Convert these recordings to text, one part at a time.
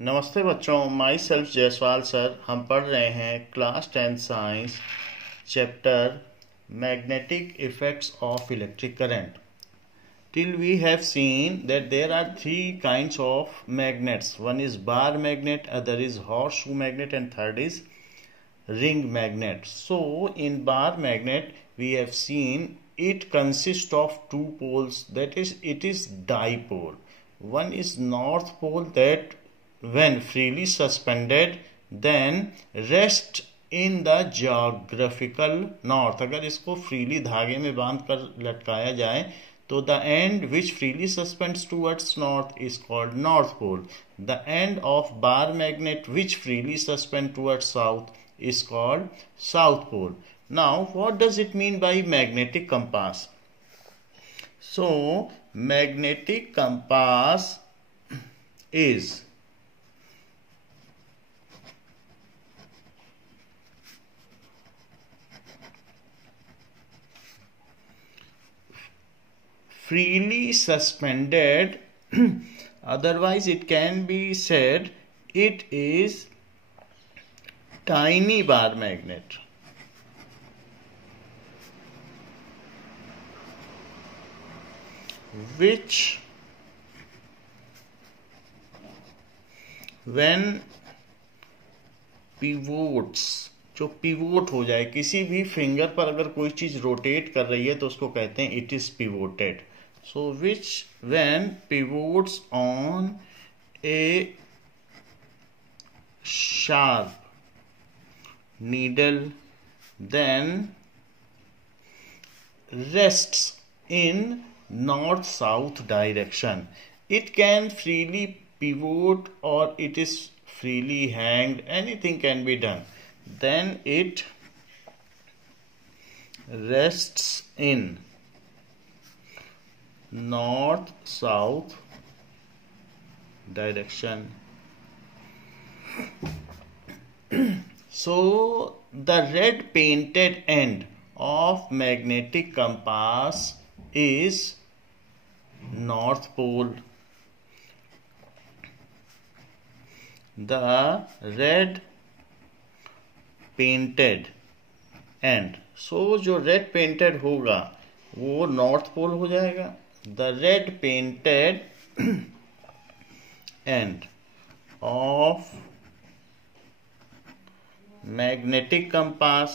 नमस्ते बच्चों, my self Jaiswal सर। हम पढ़ रहे हैं क्लास 10 science chapter magnetic effects of electric current. Till we have seen that there are three kinds of magnets. One is bar magnet, other is horseshoe magnet, and third is ring magnet. So in bar magnet we have seen it consists of two poles, that is it is dipole. One is north pole that when freely suspended then rest in the geographical north. अगर इसको फ्रीली धागे में बांध कर लटकाया जाए तो the end which freely suspends towards north is called north pole. The end of bar magnet which freely suspend towards south is called south pole. Now what does it mean by magnetic compass? So magnetic compass is freely suspended. Otherwise it can be said it is tiny bar magnet. Which when pivots, जो पिवोट हो जाए, किसी भी फिंगर पर अगर कोई चीज रोटेट कर रही है तो उसको कहते हैं it is pivoted. So which when pivots on A sharp needle then rests in north-south direction. It can freely pivot or it is freely hanged. Anything can be done. Then it rests in north-south direction. So the red painted end of magnetic compass is north pole. The red painted end. So जो red painted होगा वो north pole हो जाएगा. The red painted end of magnetic compass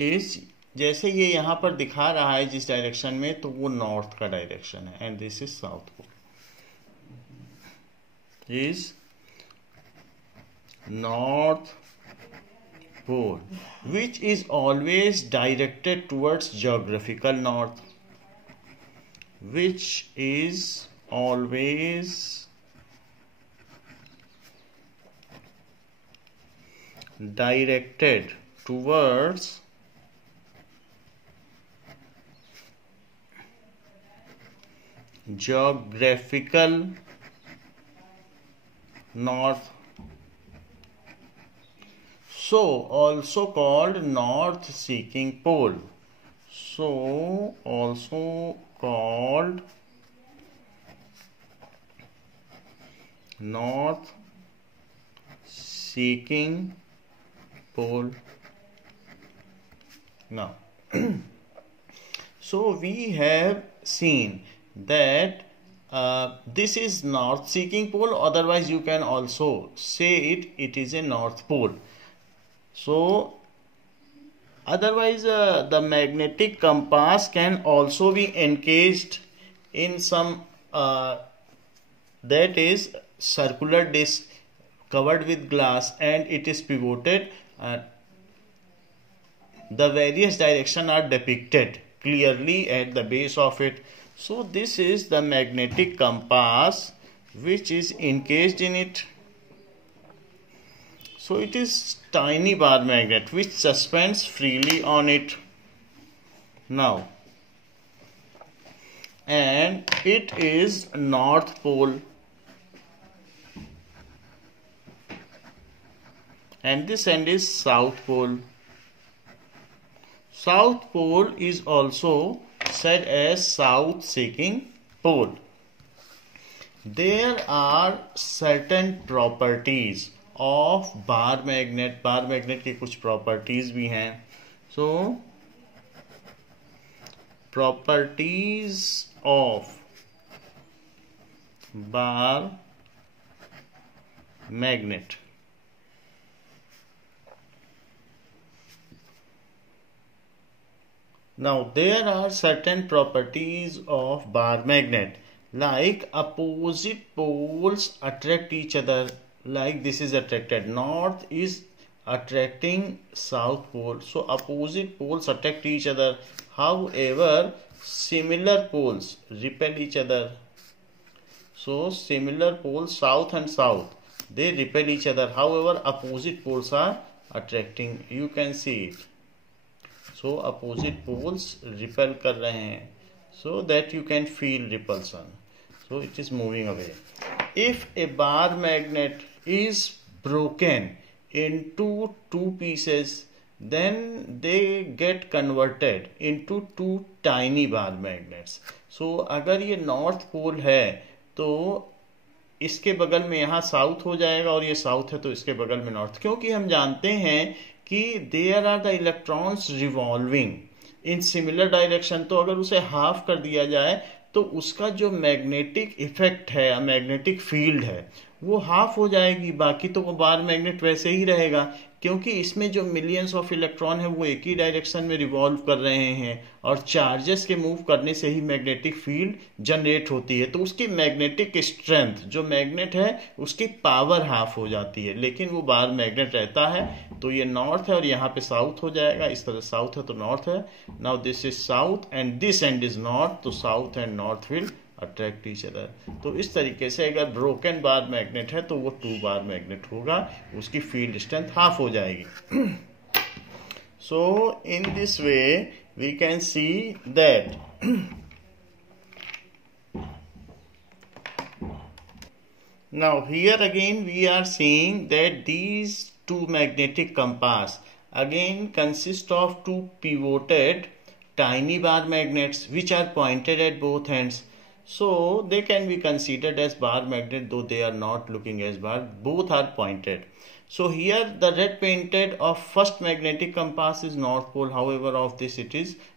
इस, जैसे ये यहां पर दिखा रहा है जिस डायरेक्शन में, तो वो नॉर्थ का डायरेक्शन है and this is south pole. Is north pole which is always directed towards geographical north. Which is always directed towards geographical north, so also called north seeking pole. So also called north seeking pole. Now so we have seen that this is north seeking pole, otherwise you can also say it is a north pole. So otherwise the magnetic compass can also be encased in some that is circular disc covered with glass and it is pivoted. The various directions are depicted clearly at the base of it. So this is the magnetic compass which is encased in it. So it is tiny bar magnet which suspends freely on it. Now and it is north pole and this end is south pole. South pole is also said as south seeking pole. There are certain properties of bar magnet. Bar magnet की कुछ प्रॉपर्टीज भी हैं. So properties of bar magnet. Now there are certain properties of bar magnet, like opposite poles attract each other. Like this is attracted, north is attracting south pole, so opposite poles attract each other. However, similar poles repel each other. So similar poles, south and south, they repel each other. However, opposite poles are attracting. You can see it. So opposite poles repel कर रहे हैं, so that you can feel repulsion. So it is moving away. If a bar magnet is broken into two pieces, then they get converted into two tiny bar magnets. So अगर ये north pole है तो इसके बगल में यहाँ साउथ हो जाएगा, और ये साउथ है तो इसके बगल में नॉर्थ, क्योंकि हम जानते हैं कि there are the electrons revolving in similar direction. तो अगर उसे हाफ कर दिया जाए तो उसका जो मैग्नेटिक इफेक्ट है, मैग्नेटिक फील्ड है, वो हाफ हो जाएगी. बाकी तो वो बार मैग्नेट वैसे ही रहेगा, क्योंकि इसमें जो मिलियंस ऑफ इलेक्ट्रॉन है वो एक ही डायरेक्शन में रिवॉल्व कर रहे हैं, और चार्जेस के मूव करने से ही मैग्नेटिक फील्ड जनरेट होती है. तो उसकी मैग्नेटिक स्ट्रेंथ, जो मैग्नेट है उसकी पावर हाफ हो जाती है. लेकिन वो बार मैग्नेट रहता है. तो ये नॉर्थ है और यहाँ पे साउथ हो जाएगा. इस तरह साउथ है तो नॉर्थ है. Now this is south and this end is north, तो south and north will attract each other. तो इस तरीके से अगर ब्रोकन बार मैग्नेट है तो वो टू बार मैग्नेट होगा, उसकी फील्ड स्ट्रेंथ हाफ हो जाएगी. So in this way we can see that now here again we are seeing that these two magnetic compass again consist of two pivoted tiny bar magnets which are pointed at both ends. So they can be considered as bar magnet, though they are not looking as bar. Both are pointed. So here the red painted of first magnetic compass is north pole. However, of this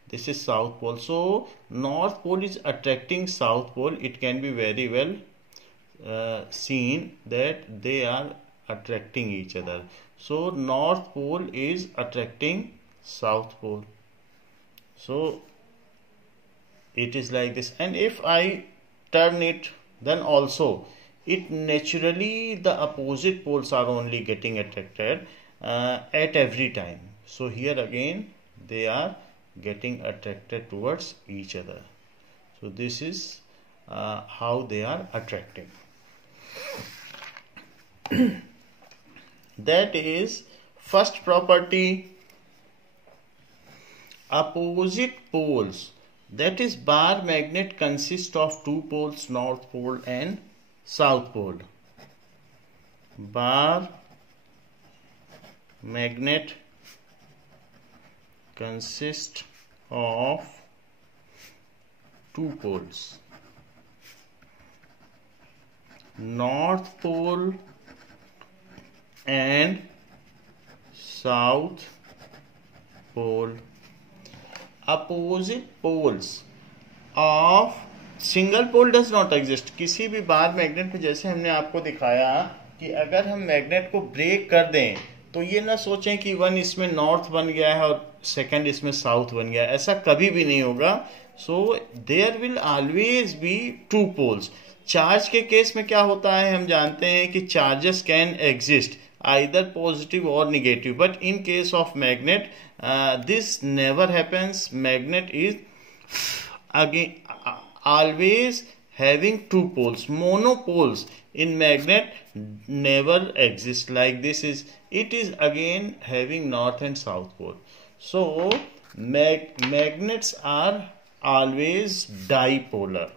this is south pole. So north pole is attracting south pole. It can be very well seen that they are attracting each other. So north pole is attracting south pole. So it is like this. And if I turn it, then also it naturally the opposite poles are only getting attracted at every time. So here again they are getting attracted towards each other. So this is how they are attracting. That is first property. Opposite poles, that is bar magnet consists of two poles, north pole and south pole. Bar magnet consists of two poles, north pole and south pole. Opposite poles of single pole does not exist. किसी भी bar magnet में, जैसे हमने आपको दिखाया कि अगर हम मैग्नेट को ब्रेक कर दें तो ये ना सोचें कि वन इसमें नॉर्थ बन गया है और सेकंड इसमें साउथ बन गया है. ऐसा कभी भी नहीं होगा. So there will always be two poles. Charge के केस में क्या होता है, हम जानते हैं कि charges can exist either positive or negative, but in case of magnet this never happens. Magnet is again always having two poles. Monopoles in magnet never exist. Like this is, it is again having north and south pole. So magnets are always dipolar.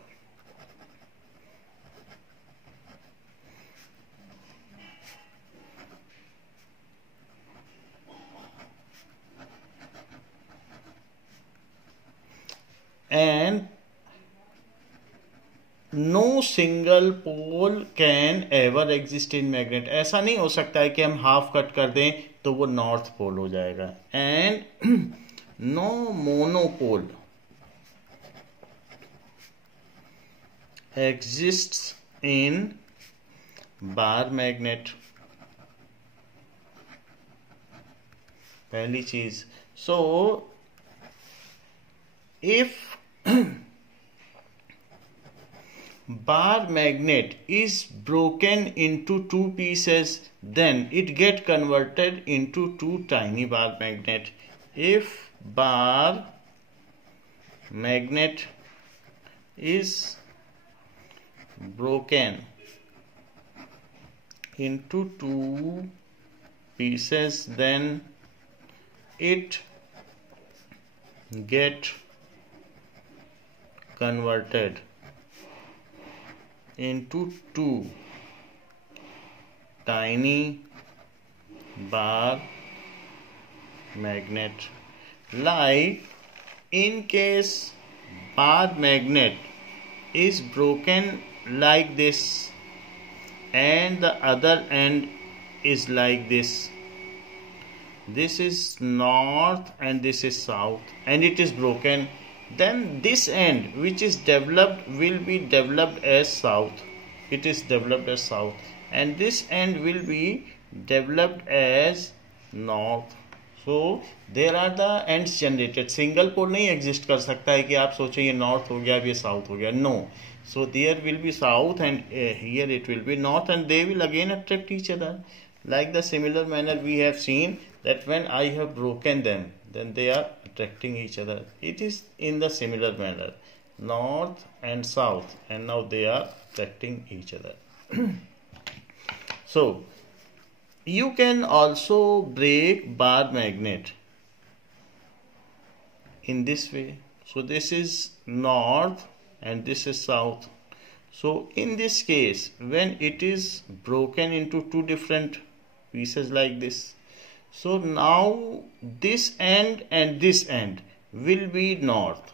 And no single pole can ever exist in magnet. ऐसा नहीं हो सकता है कि हम half cut कर दें तो वो नॉर्थ पोल हो जाएगा। And no monopole exists in bar magnet। पहली चीज, so if bar magnet is broken into two pieces, then it get converted into two tiny bar magnet। If bar magnet is broken into two pieces, then it get converted into two tiny bar magnet। Like in case bar magnet is broken like this and the other end is like this, this is north and this is south, and it is broken, then this end which is developed will be developed as south, it is developed as south, and this end will be developed as north। so there are the ends generated। Single pole नहीं exist कर सकता है कि आप सोचो ये नॉर्थ हो गया अब ये साउथ हो गया, no. so there will be south and here it will be north, and they will again attract each other like the similar manner we have seen that when I have broken them, then they are attracting each other। it is in the similar manner, north and south, and now they are attracting each other। so you can also break bar magnet in this way। so this is north and this is south। so in this case, when it is broken into two different pieces like this, so now this end and this end will be north,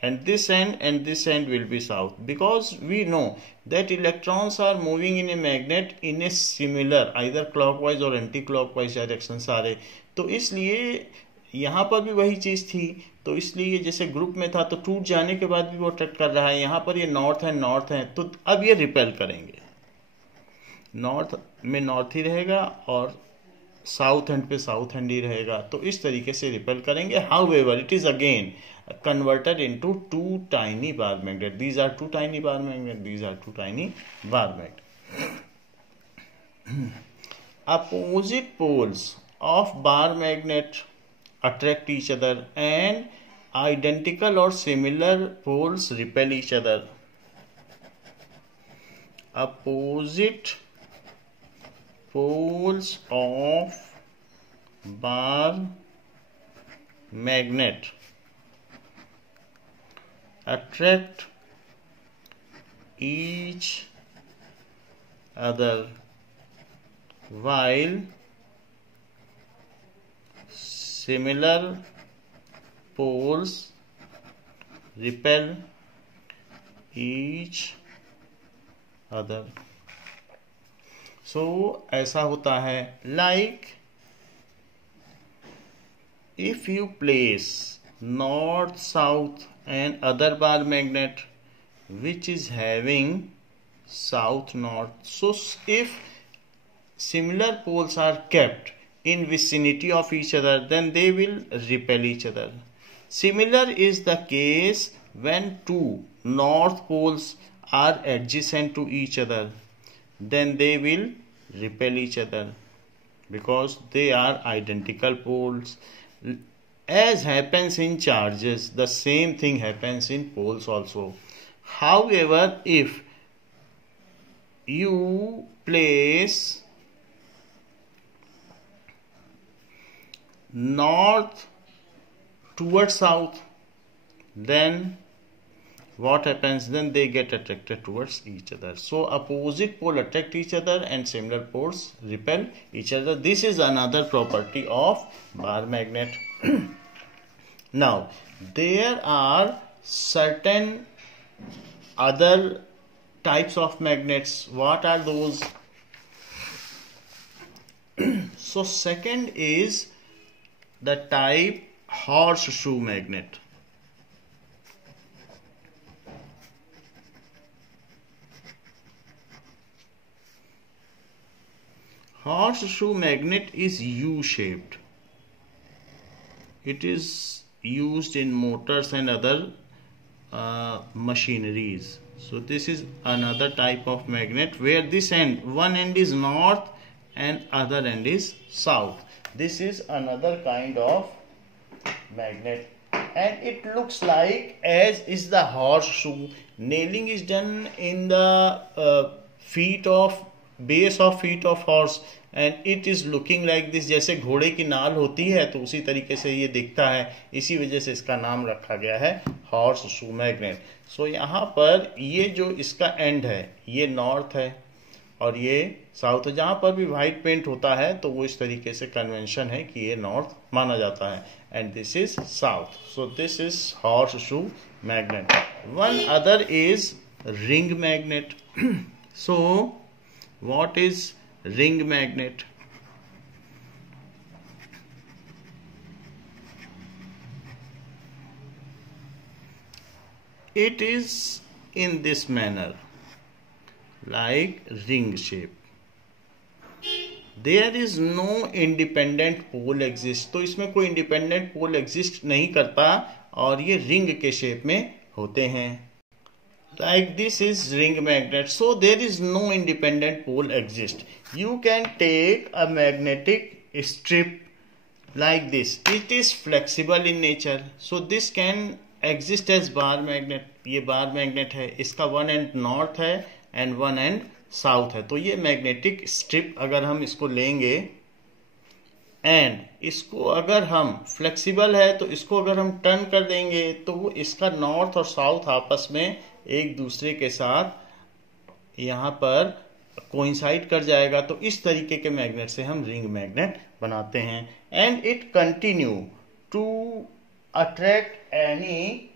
and this end and this end will be south, because we know that electrons are moving in a magnet in a similar either clockwise or anti-clockwise directions आ रहे। तो इसलिए यहाँ पर भी वही चीज थी, तो इसलिए जैसे ग्रुप में था तो टूट जाने के बाद भी वो अट्रैक्ट कर रहा है। यहाँ पर ये नॉर्थ है तो अब ये रिपेल करेंगे, नॉर्थ में नॉर्थ ही रहेगा और साउथ एंड पे साउथ एंड ही रहेगा, तो इस तरीके से रिपेल करेंगे। However it is again converted into two tiny bar magnet। these are two tiny bar magnet, these are two tiny bar magnet। opposite poles of bar magnet attract each other and identical or similar poles repel each other। opposite poles of bar magnet attract each other while similar poles repel each other। so ऐसा होता है like if you place north south and other bar magnet which is having south north, so if similar poles are kept in vicinity of each other, then they will repel each other। similar is the case when two north poles are adjacent to each other, then they will repel each other because they are identical poles। as happens in charges, the same thing happens in poles also। however, if you place north towards south, then what happens? then they get attracted towards each other। so opposite pole attract each other and similar poles repel each other। this is another property of bar magnet। now there are certain other types of magnets. What are those? So second is the type horseshoe magnet. Horseshoe magnet is U-shaped. It is used in motors and other machineries. So this is another type of magnet where this end, one end is north and other end is south. This is another kind of magnet, and it looks like as is the horseshoe. Nailing is done in the base of feet of horse, and it is looking like this. जैसे घोड़े की नाल होती है तो उसी तरीके से ये दिखता है, इसी वजह से इसका नाम रखा गया है horseshoe magnet. सो यहाँ पर ये जो इसका एंड है ये नॉर्थ है और ये साउथ है. जहाँ पर भी वाइट पेंट होता है तो वो इस तरीके से कन्वेंशन है कि ये नॉर्थ माना जाता है, and this is south. So this is horseshoe magnet. One other is ring magnet. So what is ring magnet? It is in this manner, like ring shape. There is no independent pole exist. तो इसमें कोई independent pole exist नहीं करता और ये ring के shape में होते हैं. Like this is ring magnet. So there is no independent pole exist. You can take a magnetic strip like this. It is flexible in nature. So this can exist as bar magnet. ये bar magnet है. इसका one end north है and one end south है. तो ये magnetic strip अगर हम इसको लेंगे एंड इसको अगर हम फ्लेक्सिबल है तो इसको अगर हम टर्न कर देंगे तो वो इसका नॉर्थ और साउथ आपस में एक दूसरे के साथ यहाँ पर कोइंसाइड कर जाएगा. तो इस तरीके के मैग्नेट से हम रिंग मैग्नेट बनाते हैं. And it continue to attract any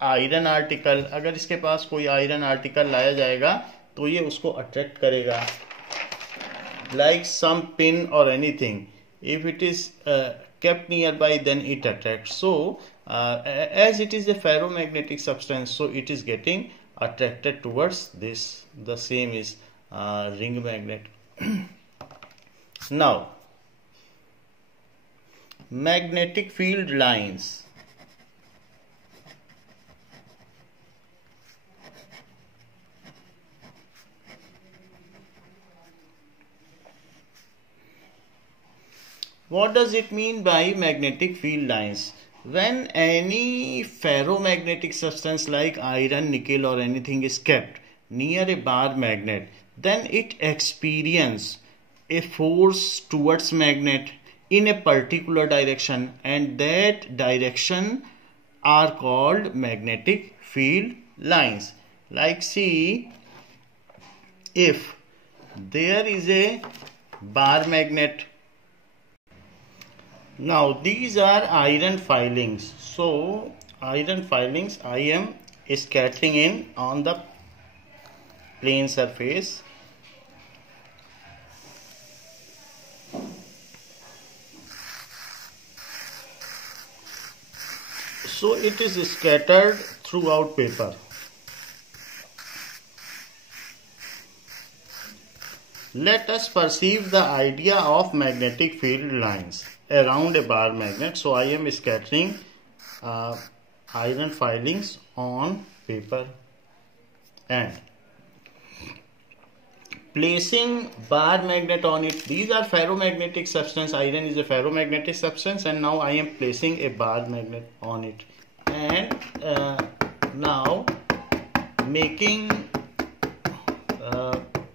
iron article. अगर इसके पास कोई आयरन आर्टिकल लाया जाएगा तो ये उसको अट्रैक्ट करेगा, लाइक सम पिन और anything. If it is kept nearby, then it attracts. So as it is a ferromagnetic substance, so it is getting attracted towards this. The same is ring magnet. Now, magnetic field lines. What does it mean by magnetic field lines? When any ferromagnetic substance like iron, nickel or anything is kept near a bar magnet, then it experiences a force towards magnet in a particular direction, and that direction are called magnetic field lines. Like see, if there is a bar magnet. Now these are iron filings. So iron filings I am scattering in on the plane surface. So it is scattered throughout paper. Let us perceive the idea of magnetic field lines around a bar magnet. So I am scattering iron filings on paper and placing bar magnet on it. These are ferromagnetic substance. Iron is a ferromagnetic substance, and now I am placing a bar magnet on it, and now making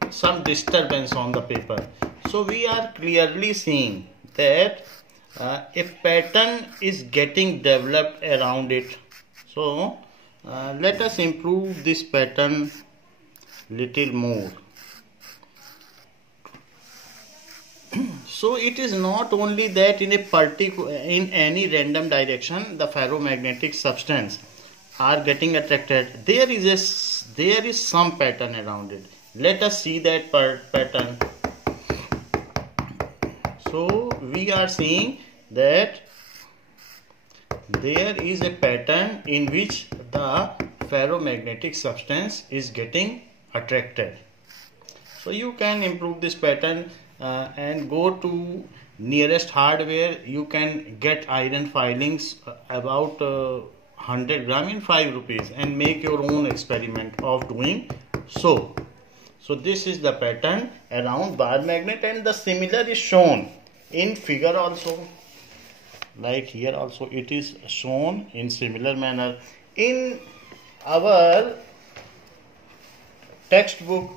some disturbance on the paper. So we are clearly seeing that a pattern is getting developed around it. So let us improve this pattern little more. So it is not only that in any random direction the ferromagnetic substance are getting attracted. There is there is some pattern around it. Let us see that pattern. So we are seeing that there is a pattern in which the ferromagnetic substance is getting attracted. So you can improve this pattern and go to nearest hardware. You can get iron filings about 100 gram in 5 rupees and make your own experiment of doing so. So this is the pattern around bar magnet, and the similar is shown in figure also. Like here also it is shown in similar manner. In our textbook,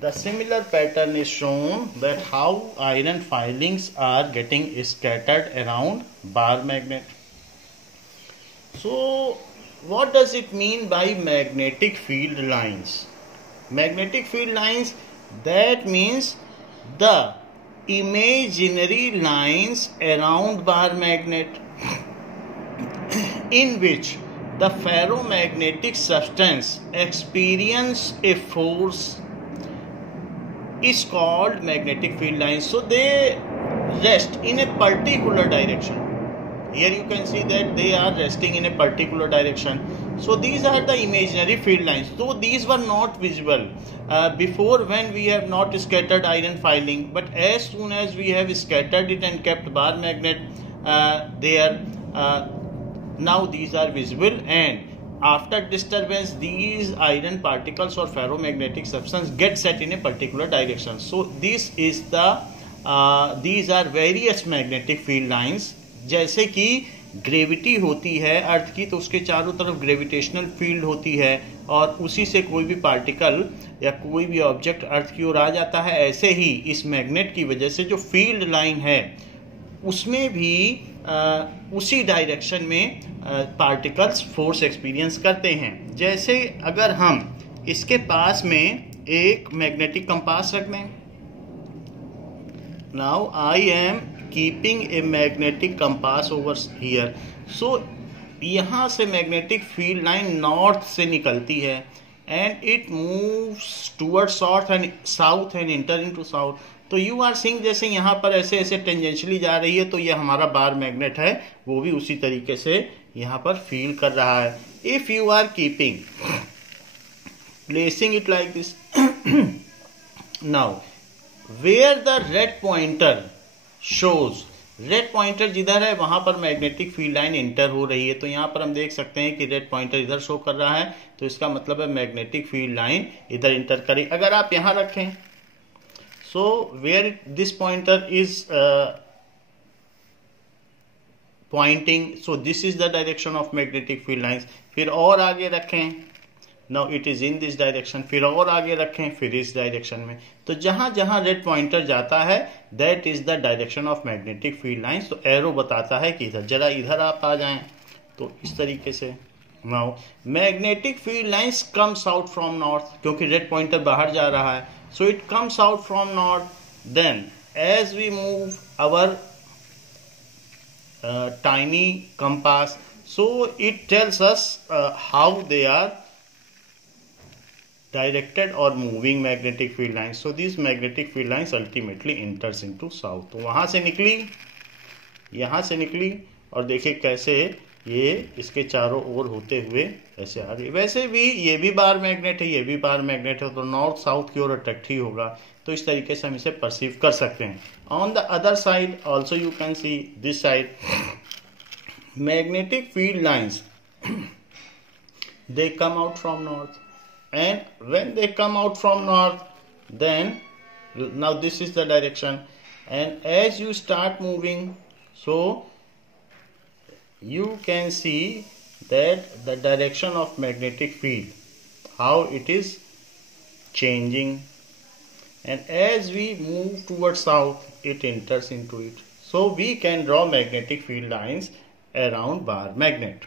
the similar pattern is shown, that how iron filings are getting scattered around bar magnet. So what does it mean by magnetic field lines? Magnetic field lines, that means the imaginary lines around bar magnet in which the ferromagnetic substance experience a force is called magnetic field lines. So they rest in a particular direction. Here you can see that they are resting in a particular direction. So these are the imaginary field lines. So these were not visible before when we have not scattered iron filing, but as soon as we have scattered it and kept bar magnet there, now these are visible, and after disturbance these iron particles or ferromagnetic substance get set in a particular direction. So this is the these are various magnetic field lines. जैसे कि ग्रेविटी होती है अर्थ की, तो उसके चारों तरफ gravitational field होती है और उसी से कोई भी पार्टिकल या कोई भी ऑब्जेक्ट अर्थ की ओर आ जाता है, ऐसे ही इस मैग्नेट की वजह से जो फील्ड लाइन है उसमें भी उसी डायरेक्शन में पार्टिकल्स फोर्स एक्सपीरियंस करते हैं. जैसे अगर हम इसके पास में एक मैग्नेटिक कंपास रख दें. Now I am keeping a magnetic compass over here. So यहाँ से मैग्नेटिक फील्ड लाइन नॉर्थ से निकलती है and it moves towards south and enter into south. तो यू आर सीइंग जैसे यहाँ पर ऐसे ऐसे टेंजेंशियली जा रही है, तो ये हमारा बार मैग्नेट है, वो भी उसी तरीके से यहाँ पर फील कर रहा है. If you are keeping placing it like this, now where the red pointer shows, red pointer जिधर है वहां पर मैग्नेटिक फील्ड लाइन इंटर हो रही है. तो यहां पर हम देख सकते हैं कि रेड पॉइंटर इधर शो कर रहा है, तो इसका मतलब है मैग्नेटिक फील्ड लाइन इधर इंटर करी. अगर आप यहां रखें, so where this pointer is pointing, so this is the direction of magnetic field lines. फिर और आगे रखें, now it is in this direction. फिर और आगे रखें, फिर इस डायरेक्शन में. तो जहां जहां रेड पॉइंटर जाता है that is the direction of magnetic field lines. तो एरो बताता है कि इधर, जरा इधर आप आ जाएं, तो इस तरीके से. Now magnetic field lines comes out from north, क्योंकि रेड पॉइंटर बाहर जा रहा है, so it comes out from north. Then as we move our tiny compass, so it tells us how they are directed or moving magnetic field lines. So these magnetic field lines ultimately enters into south. तो वहां से निकली, यहां से निकली, और देखिए कैसे ये इसके चारों ओर होते हुए ऐसे आ रही. वैसे भी ये भी बार मैग्नेट है, ये भी बार मैग्नेट है, तो नॉर्थ साउथ की ओर अट्रैक्ट ही होगा. तो इस तरीके से हम इसे परसीव कर सकते हैं. On the other side also you can see this side, magnetic field lines they come out from north, and when they come out from north, then now this is the direction, and as you start moving, so you can see that the direction of magnetic field, how it is changing, and as we move towards south it enters into it. So we can draw magnetic field lines around bar magnet.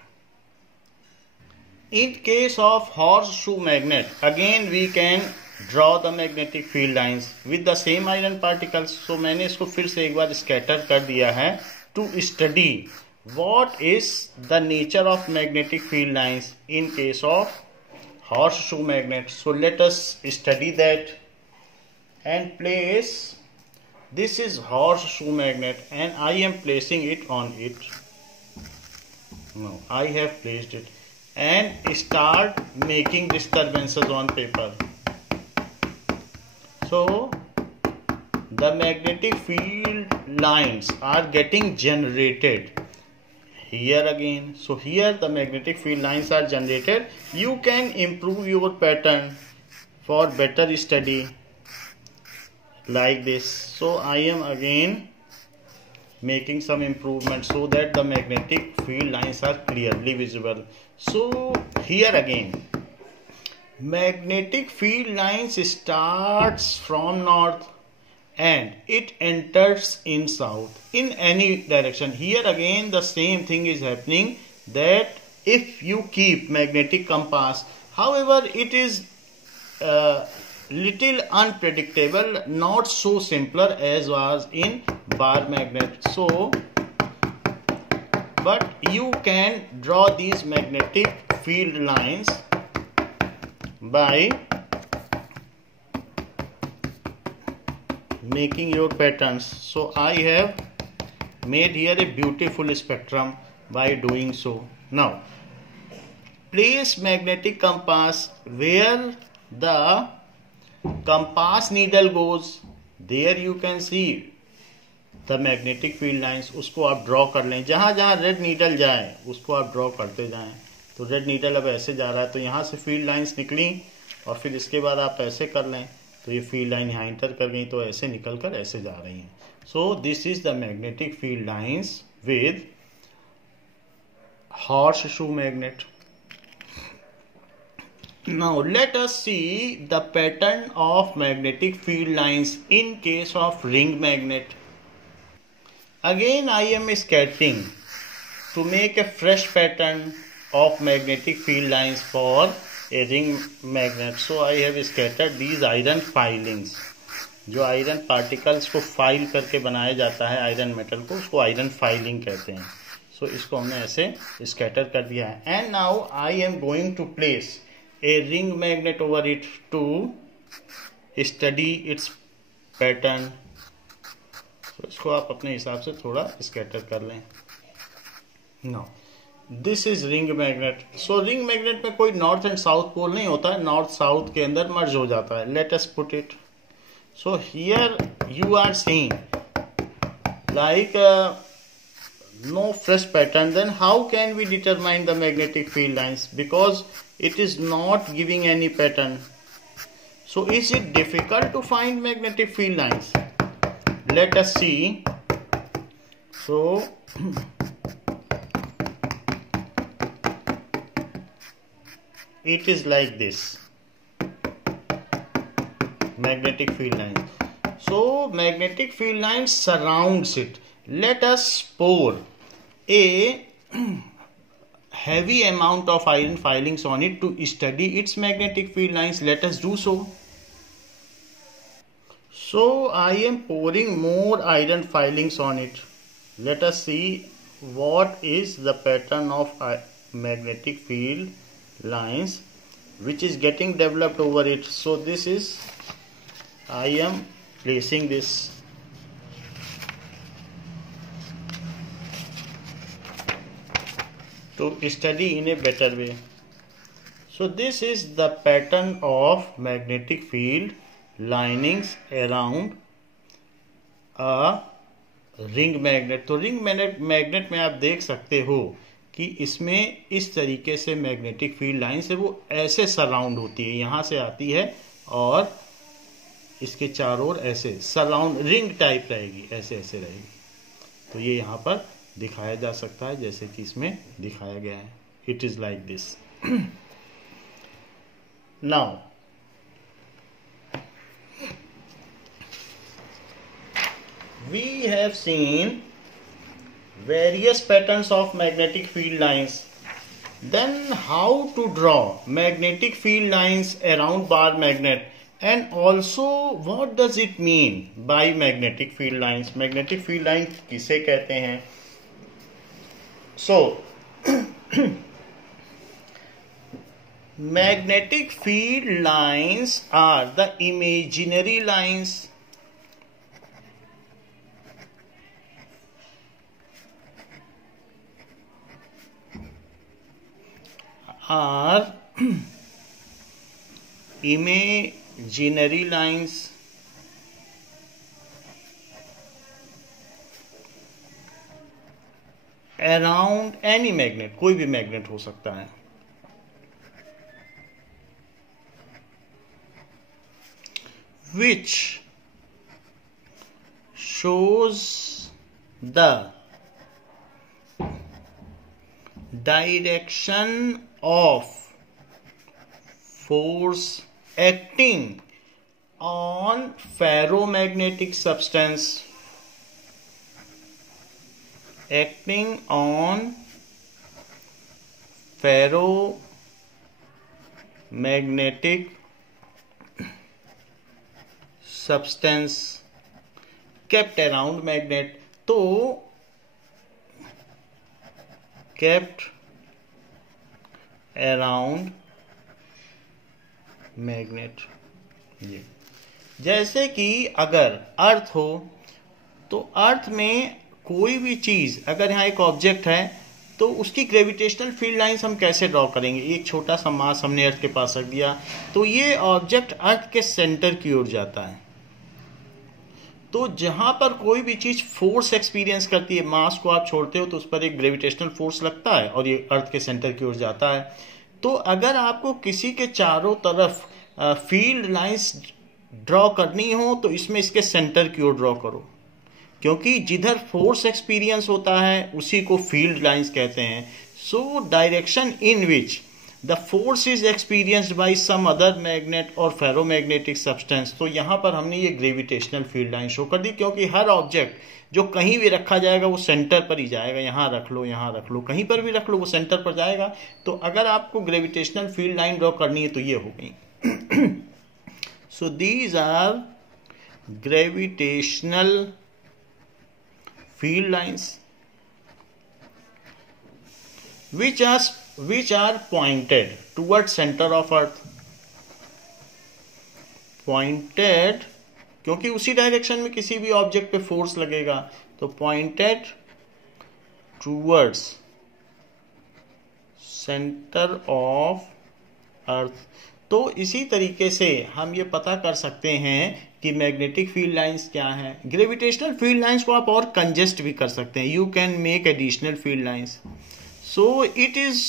In case of horseshoe magnet, again we can draw the magnetic field lines with the same iron particles. So मैंने इसको फिर से एक बार स्कैटर कर दिया है to study what is the nature of magnetic field lines in case of horseshoe magnet. So let us study that and place. This is horseshoe magnet and I am placing it on it. No, I have placed it and start making disturbances on paper. So the magnetic field lines are getting generated here again. So here the magnetic field lines are generated. You can improve your pattern for better study like this. So I am again making some improvements so that the magnetic field lines are clearly visible. So here again, magnetic field lines starts from north and it enters in south in any direction. Here again the same thing is happening, that if you keep magnetic compass, however it is little unpredictable, not so simpler as was in bar magnet. So but you can draw these magnetic field lines by making your patterns. So I have made here a beautiful spectrum by doing so. Now place magnetic compass where the compass needle goes, there you can see the magnetic field lines. उसको आप ड्रॉ कर लें, जहाँ जहाँ red needle जाए उसको आप ड्रॉ करते जाएं. तो रेड नीडल अब ऐसे जा रहा है तो यहाँ से फील्ड लाइंस निकली और फिर इसके बाद आप ऐसे कर लें तो ये फील्ड लाइन यहाँ इंटर कर गई तो ऐसे निकल कर ऐसे जा रही हैं. सो this is the magnetic field lines with horseshoe magnet. Now let us see the pattern of magnetic field lines in case of ring magnet. Again I am sketching to make a fresh pattern of magnetic field lines for a ring magnet. So I have scattered these iron filings. जो iron particles को फाइल करके बनाया जाता है iron metal को, उसको iron filing कहते हैं. सो इसको हमने ऐसे स्कैटर कर दिया है. And now I am going to place a ring magnet over it to study its pattern. तो इसको आप अपने हिसाब से थोड़ा स्कैटर कर लें. Now this is ring magnet. So ring magnet में कोई नॉर्थ एंड साउथ पोल नहीं होता है, नॉर्थ साउथ के अंदर मर्ज हो जाता है. Let us put it. So here you are seeing like no fresh pattern. Then how can we determine the magnetic field lines, because it is not giving any pattern. So is it difficult to find magnetic field lines? Let us see. So it is like this. Magnetic field line. So magnetic field line surrounds it. Let us pour a heavy amount of iron filings on it to study its magnetic field lines. Let us do so. So I am pouring more iron filings on it. Let us see what is the pattern of magnetic field lines which is getting developed over it. So this is, I am placing this. To study in a better way. So this is the pattern of magnetic field linings around a ring magnet. तो ring magnet में आप देख सकते हो कि इसमें इस तरीके से मैग्नेटिक फील्ड लाइन से वो ऐसे सराउंड होती है, यहाँ से आती है और इसके चारों ओर ऐसे सराउंड रिंग टाइप रहेगी, ऐसे ऐसे रहेगी. तो ये यहाँ पर दिखाया जा सकता है जैसे कि इसमें दिखाया गया है. It is like this. Now we have seen various patterns of magnetic field lines. Then how to draw magnetic field lines around bar magnet, and also what does it mean by magnetic field lines? Magnetic field lines किसे कहते हैं? So Magnetic field lines are the imaginary lines around any magnet, कोई भी मैग्नेट हो सकता है, which shows the direction of force acting on ferromagnetic substance, acting on ferromagnetic substance kept around magnet. तो kept around magnet, ये जैसे कि अगर अर्थ हो तो अर्थ में कोई भी चीज, अगर यहाँ एक ऑब्जेक्ट है तो उसकी ग्रेविटेशनल फील्ड लाइंस हम कैसे ड्रॉ करेंगे। एक छोटा सा मास हमने अर्थ के पास रख दिया तो ये ऑब्जेक्ट अर्थ के सेंटर की ओर जाता है। तो जहां पर कोई भी चीज फोर्स एक्सपीरियंस करती है, मास को आप छोड़ते हो तो उस पर एक ग्रेविटेशनल फोर्स लगता है और ये अर्थ के सेंटर की ओर जाता है। तो अगर आपको किसी के चारों तरफ फील्ड लाइंस ड्रॉ करनी हो तो इसमें इसके सेंटर की ओर ड्रॉ करो, क्योंकि जिधर फोर्स एक्सपीरियंस होता है उसी को फील्ड लाइंस कहते हैं। So direction in which the force is experienced by some other magnet और फेरोमैग्नेटिक सब्सटेंस। तो यहाँ पर हमने ये ग्रेविटेशनल फील्ड लाइन शो कर दी, क्योंकि हर ऑब्जेक्ट जो कहीं भी रखा जाएगा वो सेंटर पर ही जाएगा। यहाँ रख लो, यहाँ रख लो, कहीं पर भी रख लो, वो सेंटर पर जाएगा। तो अगर आपको ग्रेविटेशनल फील्ड लाइन ड्रॉ करनी है तो ये हो गई। So these are gravitational field lines which are pointed towards center of earth, pointed क्योंकि उसी डायरेक्शन में किसी भी ऑब्जेक्ट पे फोर्स लगेगा, तो pointed towards center of earth। तो इसी तरीके से हम ये पता कर सकते हैं कि मैग्नेटिक फील्ड लाइंस क्या है। ग्रेविटेशनल फील्ड लाइंस को आप और कंजेस्ट भी कर सकते हैं, you can make additional field lines. So it is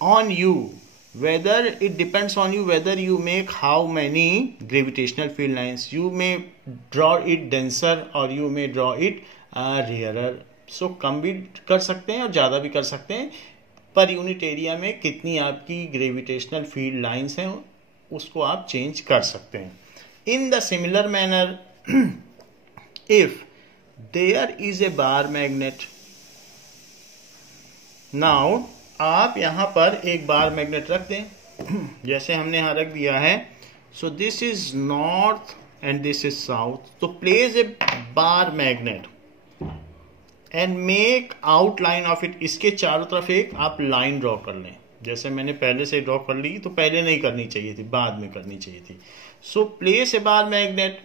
on you whether it depends on you whether you make how many gravitational field lines. You may draw it denser or you may draw it rarer. So कम भी कर सकते हैं और ज़्यादा भी कर सकते हैं। पर यूनिट एरिया में कितनी आपकी ग्रेविटेशनल फील्ड लाइंस हैं उसको आप चेंज कर सकते हैं। In the similar manner if there is a bar magnet, now आप यहां पर एक बार मैग्नेट रख दें, जैसे हमने यहां रख दिया है। So this is north and this is south. तो place a bar magnet and make outline of it. इसके चारों तरफ एक आप लाइन ड्रॉ कर लें, जैसे मैंने पहले से ड्रॉ कर ली। तो पहले नहीं करनी चाहिए थी, बाद में करनी चाहिए थी। So place a bar magnet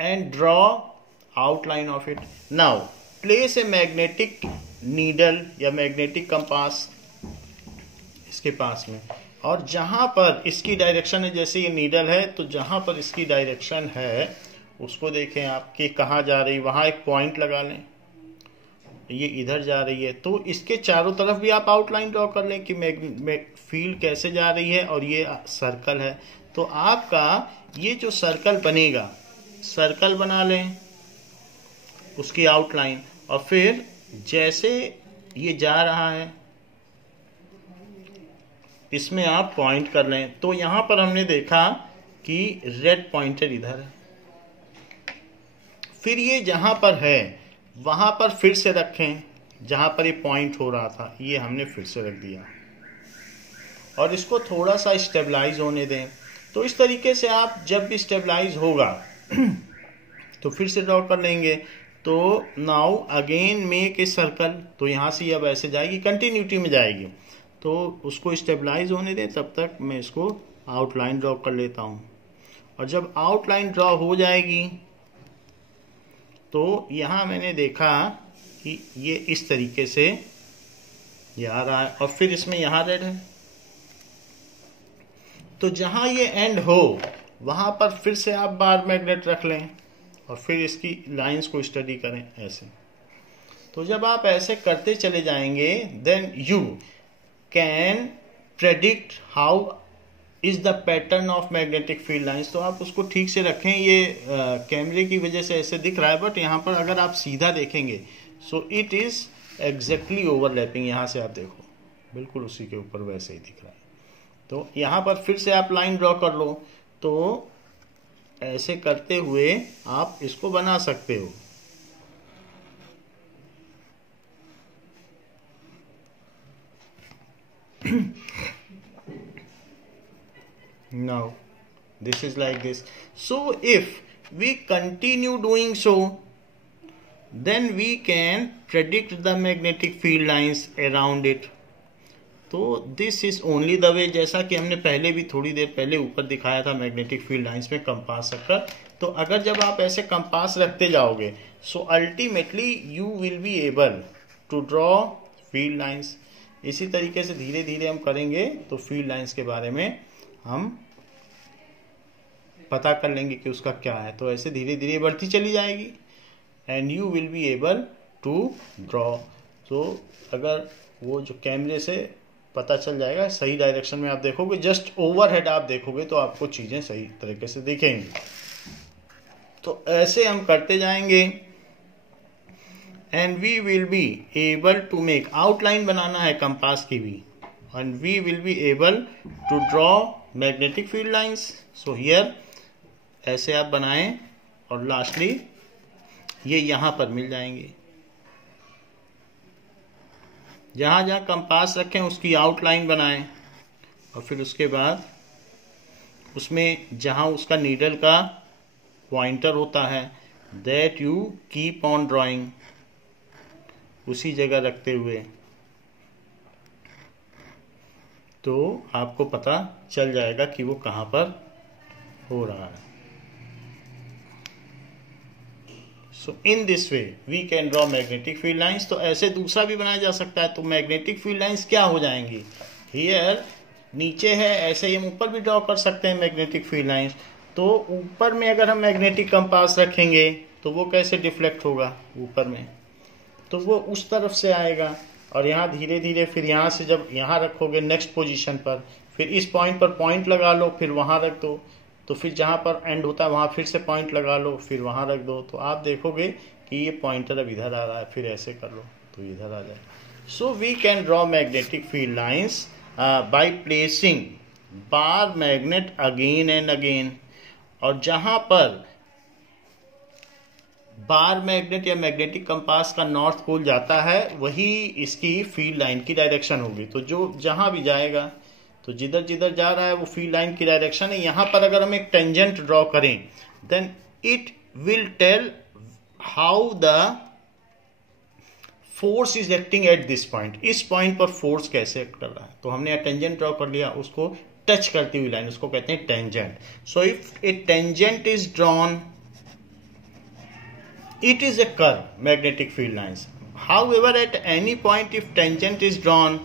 and draw outline of it. Now place a magnetic needle या मैग्नेटिक कंपास इसके पास में, और जहां पर इसकी डायरेक्शन है, जैसे ये नीडल है तो जहां पर इसकी डायरेक्शन है उसको देखें आप कि कहाँ जा रही, वहां एक पॉइंट लगा लें। ये इधर जा रही है तो इसके चारों तरफ भी आप आउटलाइन ड्रॉ कर लें कि फील्ड कैसे जा रही है। और ये सर्कल है तो आपका ये जो सर्कल बनेगा, सर्कल बना लें उसकी आउटलाइन, और फिर जैसे ये जा रहा है इसमें आप पॉइंट कर लें। तो यहां पर हमने देखा कि रेड पॉइंटर इधर है, फिर ये जहां पर है वहां पर फिर से रखें, जहां पर ये पॉइंट हो रहा था ये हमने फिर से रख दिया, और इसको थोड़ा सा स्टेबलाइज होने दें। तो इस तरीके से आप जब भी स्टेबलाइज होगा तो फिर से ड्रॉ कर लेंगे। तो now again make a circle. तो यहां से अब ऐसे जाएगी, कंटिन्यूटी में जाएगी। तो उसको स्टेबलाइज होने दें, तब तक मैं इसको आउटलाइन ड्रॉ कर लेता हूँ। और जब आउटलाइन ड्रॉ हो जाएगी तो यहाँ मैंने देखा कि ये इस तरीके से ये आ रहा है, और फिर इसमें यहाँ रेड है। तो जहाँ ये एंड हो वहाँ पर फिर से आप बार मैग्नेट रख लें और फिर इसकी लाइंस को स्टडी करें ऐसे। तो जब आप ऐसे करते चले जाएंगे, then you can predict how is the pattern of magnetic field lines. तो आप उसको ठीक से रखें। ये कैमरे की वजह से ऐसे दिख रहा है, बट यहाँ पर अगर आप सीधा देखेंगे सो इट इज एग्जैक्टली ओवरलैपिंग। यहाँ से आप देखो बिल्कुल उसी के ऊपर वैसे ही दिख रहा है। तो यहाँ पर फिर से आप लाइन ड्रॉ कर लो। तो ऐसे करते हुए आप इसको बना सकते हो। Now this is like this. So if we continue doing so, then we can predict the magnetic field lines around it. तो this is only the way, जैसा कि हमने पहले भी थोड़ी देर पहले ऊपर दिखाया था मैग्नेटिक फील्ड लाइंस में कंपास रखकर। तो अगर जब आप ऐसे कंपास रखते जाओगे so ultimately you will be able to draw field lines. इसी तरीके से धीरे धीरे हम करेंगे तो फील्ड लाइंस के बारे में हम पता कर लेंगे कि उसका क्या है। तो ऐसे धीरे धीरे बढ़ती चली जाएगी and you will be able to draw. तो अगर वो जो कैमरे से पता चल जाएगा, सही डायरेक्शन में आप देखोगे, जस्ट ओवरहेड आप देखोगे तो आपको चीजें सही तरीके से दिखेंगी। तो ऐसे हम करते जाएंगे and we will be able to make, outline बनाना है कंपास की भी, and we will be able to draw magnetic field lines. So here ऐसे आप बनाएं और लास्टली ये यहां पर मिल जाएंगे। जहां जहां कंपास रखें उसकी आउटलाइन बनाएं और फिर उसके बाद उसमें जहां उसका नीडल का पॉइंटर होता है that you keep on drawing, उसी जगह रखते हुए, तो आपको पता चल जाएगा कि वो कहां पर हो रहा है। So in this way we can draw magnetic field lines. तो ऐसे दूसरा भी बनाया जा सकता है। तो मैग्नेटिक फील्ड लाइंस क्या हो जाएंगी, हियर नीचे है, ऐसे ही हम ऊपर भी ड्रॉ कर सकते हैं मैग्नेटिक फील्ड लाइंस। तो ऊपर में अगर हम मैग्नेटिक कंपास रखेंगे तो वो कैसे डिफ्लेक्ट होगा ऊपर में, तो वो उस तरफ से आएगा और यहाँ धीरे धीरे फिर यहाँ से जब यहाँ रखोगे नेक्स्ट पोजीशन पर, फिर इस पॉइंट पर पॉइंट लगा लो, फिर वहाँ रख दो, तो फिर जहाँ पर एंड होता है वहाँ फिर से पॉइंट लगा लो, फिर वहाँ रख दो। तो आप देखोगे कि ये पॉइंटर अब इधर आ रहा है, फिर ऐसे कर लो तो इधर आ जाए। So we can draw magnetic field lines by placing bar magnet again and again. और जहाँ पर बार मैग्नेट या मैग्नेटिक कंपास का नॉर्थ पोल जाता है वही इसकी फील्ड लाइन की डायरेक्शन होगी। तो जो जहां भी जाएगा, तो जिधर जिधर जा रहा है वो फील्ड लाइन की डायरेक्शन है। यहां पर अगर हम एक टेंजेंट ड्रॉ करें then it will tell how the force is acting at this point. इस पॉइंट पर फोर्स कैसे एक्ट कर रहा है। तो हमने टेंजेंट ड्रॉ कर लिया, उसको टच करती हुई लाइन, उसको कहते हैं tangent. So if A tangent is drawn it is a curve, magnetic field lines. However, at any point if tangent is drawn,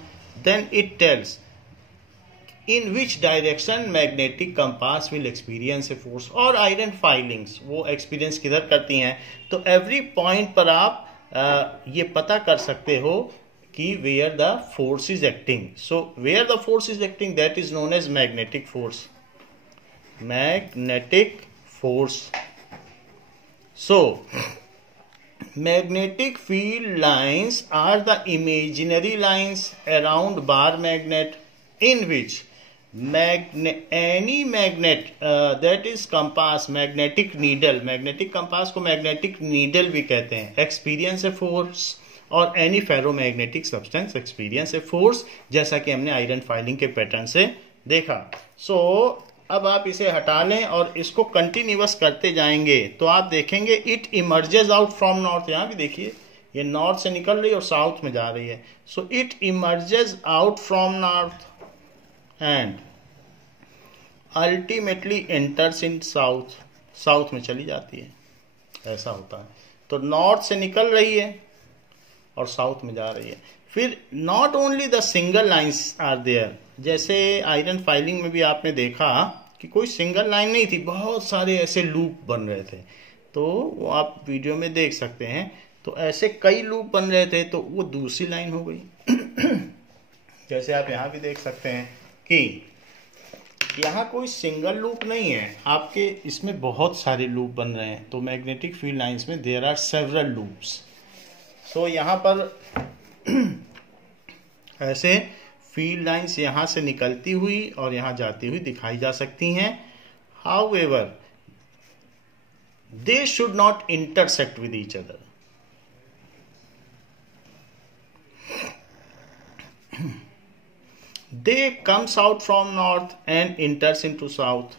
then it tells in which direction magnetic compass will experience a force। और iron filings वो experience किधर करती हैं। तो every point पर आप ये पता कर सकते हो कि where the force is acting। So where the force is acting, that is known as magnetic force। Magnetic force। So magnetic field lines are the imaginary lines around bar magnet in which any magnet that is compass, magnetic needle, magnetic compass को magnetic needle भी कहते हैं, experience a force, और any ferromagnetic substance experience a force, जैसा कि हमने iron filing के पैटर्न से देखा। So अब आप इसे हटा लें और इसको कंटिन्यूअस करते जाएंगे तो आप देखेंगे it emerges out from north. यहाँ भी देखिए ये नॉर्थ से निकल रही है और साउथ में जा रही है. So it emerges out from north and ultimately enters in south. South में चली जाती है. ऐसा होता है. तो नॉर्थ से निकल रही है और साउथ में जा रही है. फिर not only the single lines are there. जैसे आयरन फाइलिंग में भी आपने देखा कि कोई सिंगल लाइन नहीं थी, बहुत सारे ऐसे लूप बन रहे थे. तो वो आप वीडियो में देख सकते हैं. तो ऐसे कई लूप बन रहे थे तो वो दूसरी लाइन हो गई. जैसे आप यहाँ भी देख सकते हैं कि यहाँ कोई सिंगल लूप नहीं है, आपके इसमें बहुत सारे लूप बन रहे हैं. तो मैग्नेटिक फील्ड लाइंस में देयर आर सेवरल लूप्स. सो यहाँ पर ऐसे फील्ड लाइंस यहाँ से निकलती हुई और यहाँ जाती हुई दिखाई जा सकती हैं. However they should not intersect with each other. They comes out from north and enters into south.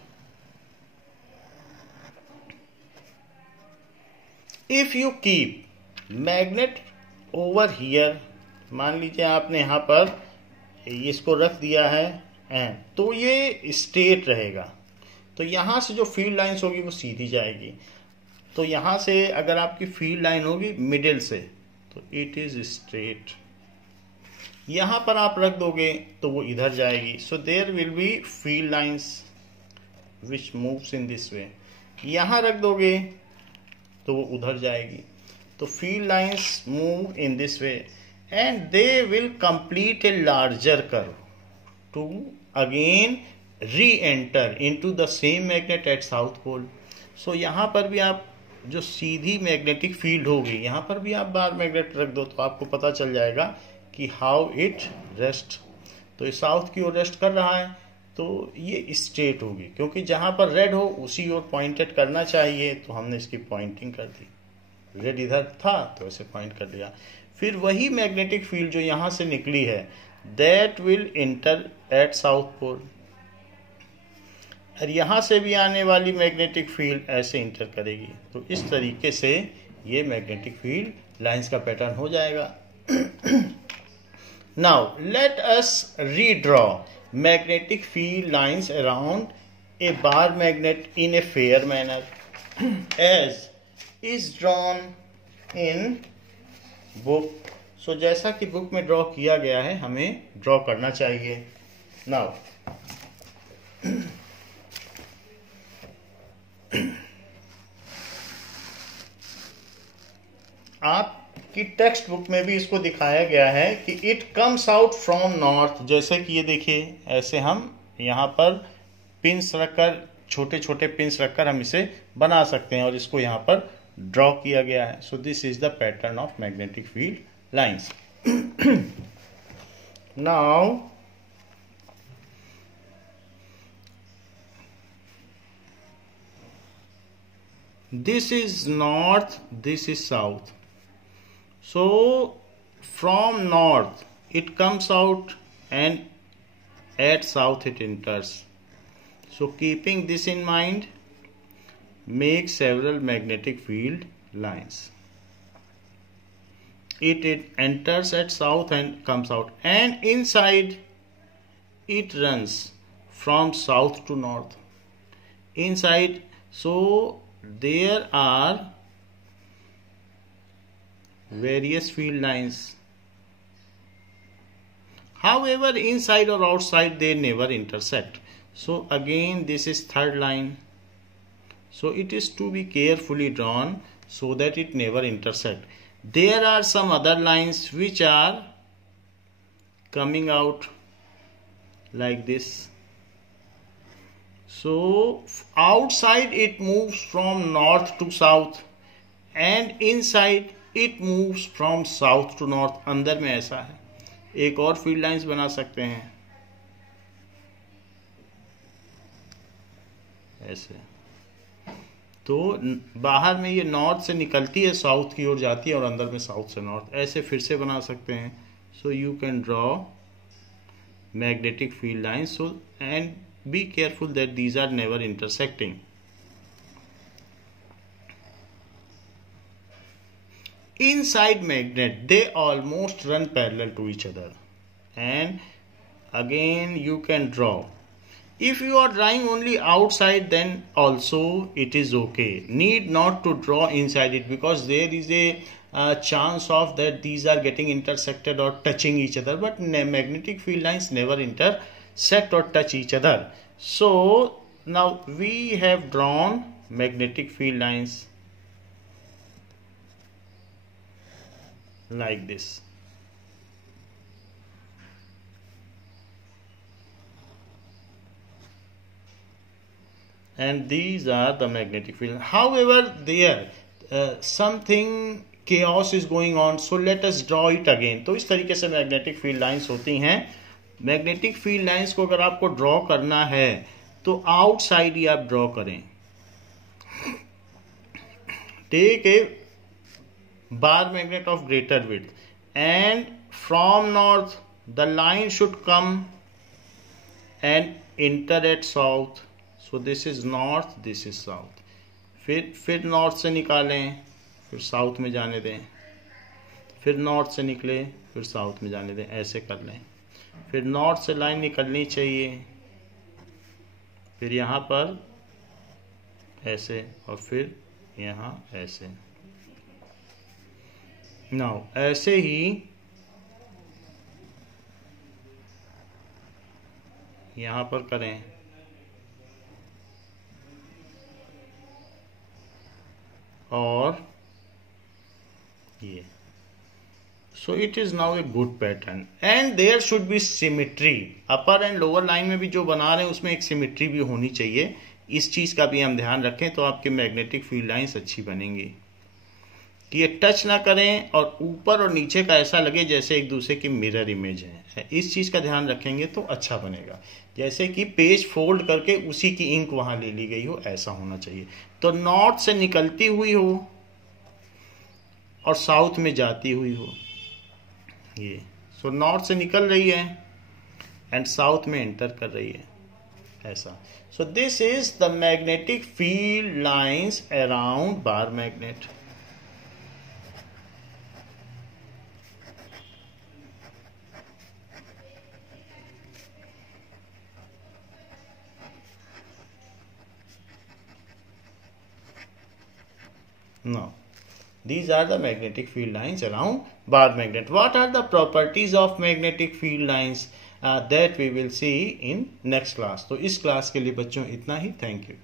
If you keep magnet over here, मान लीजिए आपने यहाँ पर इसको रख दिया है एंड तो ये स्ट्रेट रहेगा. तो यहाँ से जो फील्ड लाइंस होगी वो सीधी जाएगी. तो यहाँ से अगर आपकी फील्ड लाइन होगी मिडिल से तो इट इज स्ट्रेट. यहाँ पर आप रख दोगे तो वो इधर जाएगी. So there will be field lines which moves in this way. यहाँ रख दोगे तो वो उधर जाएगी. तो field lines move in this way and they will complete a larger curve to again reenter into the same magnet at south pole. So यहाँ पर भी आप जो सीधी मैग्नेटिक फील्ड होगी यहाँ पर भी आप बार मैग्नेट रख दो तो आपको पता चल जाएगा कि हाउ इट रेस्ट. तो ये साउथ की ओर रेस्ट कर रहा है तो ये स्ट्रेट होगी, क्योंकि जहाँ पर रेड हो उसी ओर पॉइंटेड करना चाहिए. तो हमने इसकी पॉइंटिंग कर दी. रेड इधर था तो ऐसे पॉइंट कर दिया. फिर वही मैग्नेटिक फील्ड जो यहाँ से निकली है that will enter at south pole. और यहाँ से भी आने वाली मैग्नेटिक फील्ड ऐसे इंटर करेगी. तो इस तरीके से ये मैग्नेटिक फील्ड लाइंस का पैटर्न हो जाएगा. Now let us redraw magnetic field lines around a bar magnet in a fair manner as is drawn in book. So जैसा कि बुक में ड्रॉ किया गया है हमें ड्रॉ करना चाहिए. नाउ आपकी टेक्स्ट बुक में भी इसको दिखाया गया है कि it comes out from north. जैसे कि ये देखिए ऐसे हम यहाँ पर पिंस रखकर छोटे छोटे पिंस रखकर हम इसे बना सकते हैं और इसको यहाँ पर ड्रॉ किया गया है. So this is the pattern of magnetic field lines. Now this is north, this is south. So from north it comes out and at south it enters. So keeping this in mind, make several magnetic field lines. It enters at south and comes out, and inside it runs from south to north. Inside, so there are various field lines. However, inside or outside they never intersect. So again this is third line. So it is to be carefully drawn so that it never intersect. There are some other lines which are coming out like this. So outside it moves from north to south and inside it moves from south to north. अंदर में ऐसा है. एक और field lines बना सकते हैं ऐसे. तो बाहर में ये नॉर्थ से निकलती है साउथ की ओर जाती है और अंदर में साउथ से नॉर्थ. ऐसे फिर से बना सकते हैं. So you can draw magnetic field lines. So and be careful that these are never intersecting. inside magnet they almost run parallel to each other. And again you can draw. If you are drawing only outside, then also it is okay. Need not to draw inside it, because there is a chance of that these are getting intersected or touching each other, but magnetic field lines never intersect or touch each other. So now we have drawn magnetic field lines like this. And these are the magnetic field. However, there something chaos is going on, so let us draw it again. तो इस तरीके से magnetic field lines होती हैं. Magnetic field lines को अगर आपको ड्रॉ करना है तो आउटसाइड ही आप ड्रॉ करें. Take a bar magnet of greater width and from north the line should come and enter at south. So this is north, this is south. फिर नॉर्थ से निकालें, फिर साउथ में जाने दें, फिर नॉर्थ से निकले, फिर साउथ में जाने दें. ऐसे कर लें. फिर नॉर्थ से लाइन निकलनी चाहिए, फिर यहाँ पर ऐसे और फिर यहाँ ऐसे. नाउ ऐसे ही यहाँ पर करें. और ये. So it is now a good pattern and there should be symmetry. Upper and lower line में भी जो बना रहे हैं उसमें एक सिमेट्री भी होनी चाहिए. इस चीज का भी हम ध्यान रखें तो आपके मैग्नेटिक फील्ड लाइंस अच्छी बनेंगी. कि ये टच ना करें और ऊपर और नीचे का ऐसा लगे जैसे एक दूसरे की मिरर इमेज है. इस चीज का ध्यान रखेंगे तो अच्छा बनेगा. जैसे कि पेज फोल्ड करके उसी की इंक वहां ले ली गई हो, ऐसा होना चाहिए. तो नॉर्थ से निकलती हुई हो और साउथ में जाती हुई हो. ये सो नॉर्थ से निकल रही है एंड साउथ में एंटर कर रही है, ऐसा. सो this is the magnetic field lines around bar magnet. Now, these are the magnetic field lines around bar magnet. What are the properties of magnetic field lines? That we will see in next class. तो इस क्लास के लिए बच्चों इतना ही. Thank you.